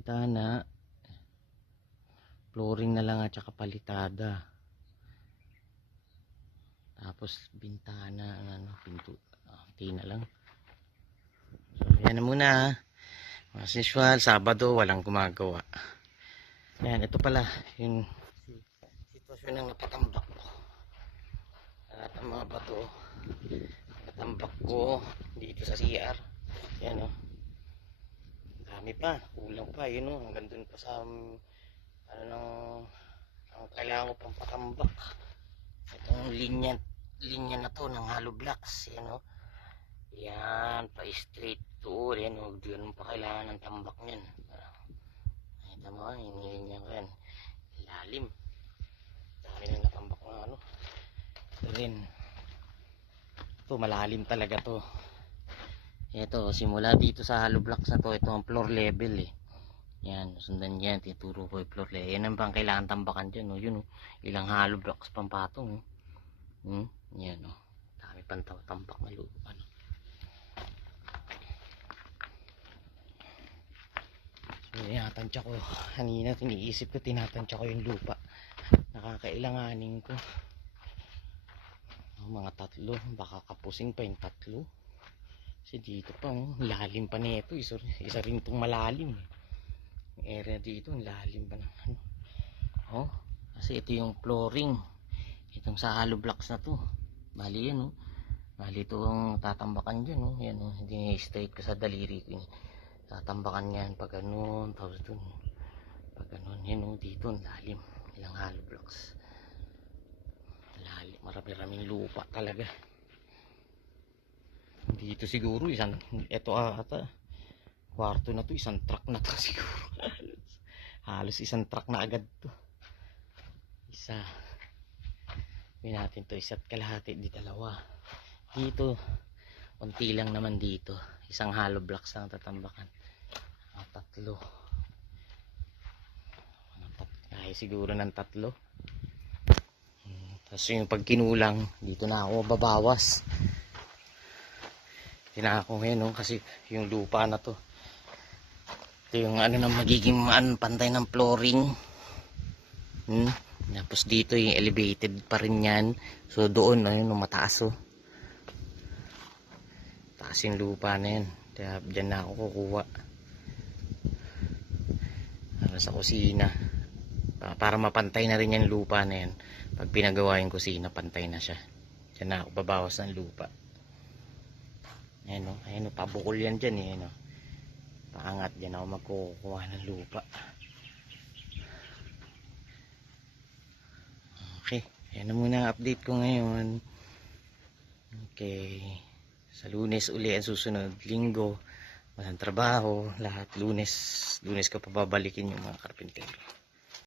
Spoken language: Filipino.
bintana, flooring na lang at saka palitada. Tapos bintana, pinto, na lang. So yan na muna. As usual, Sabado walang gumagawa. Yan, ito pala yung sitwasyon ng napatambak ko. At ang mga bato napatambak ko dito sa CR. Yan o. Dami pa, kulang pa, yun o, hanggang dun pa sa ang kailangan ko pang patambak. Itong linya na to ng hollow blocks, yan o. Yan, pa straight to, yan o, dun pa kailangan ng tambak nyan. Nakita mo, hinilinya ko yan, lalim. Dami na natambak na ano. Ito rin, ito malalim talaga to. Ito, simula dito sa hollow blocks na to, ito ang floor level eh. Yan, sundan yan, tituro ko yung floor level. Yan ang pang kailangan tambakan dyan, oh. Yun, oh. Ilang hollow blocks pang patong, oh. Yan, oh. Dami pang tambak na lupa, ano. So, tinatansya ko, kanina tiniisip ko, tinatansya ko yung lupa. Nakakailanganin ko. Mga 3, baka kapusing pa yung 3. Kasi dito pa, oh, lalim pa nito. Isa rin itong malalim. Yung area dito, lalim pa ng ano. Oh, kasi ito yung flooring. Itong sa hollow blocks na to. Bali yan, oh. Bali ito ang tatambakan dyan, oh. Yan, oh. Hindi straight ko sa daliri ko. Tatambakan yan pag ganun. Tapos dun, pag ganun. Yan, oh. Dito, lalim. Ilang hollow blocks. Lalim. Marami-raming lupa talaga. Dito siguro ito ata kwarto na to, isang truck na to siguro. Halos isang truck na agad to. Isa. May natin to, 1.5 di 2. Dito unti lang naman dito, isang hollow blocks lang tatambakan. 3. Kaya siguro ng 3. Tapos yung pag kinulang dito na ako babawas. Tinako ngayon, no? Kasi yung lupa na to, ito yung ano na magiging pantay ng flooring. Tapos dito yung elevated pa rin yan. So doon, no, yung mataas, oh. Taas yung lupa na yan. Kaya dyan na ako kukuha sa kusina, para mapantay na rin yung lupa na yan. Pag pinagawa yung kusina, pantay na siya. Dyan na ako babawas ng lupa. Ayan, o, ayan, o, pabukol yan dyan, eh, ayan, o. Paangat dyan ako magkukuha ng lupa. Okay, ayan na muna ang update ko ngayon. Okay, sa Lunes uli ang susunod. Linggo walang trabaho, lahat Lunes ko pa babalikin yung mga karpintero.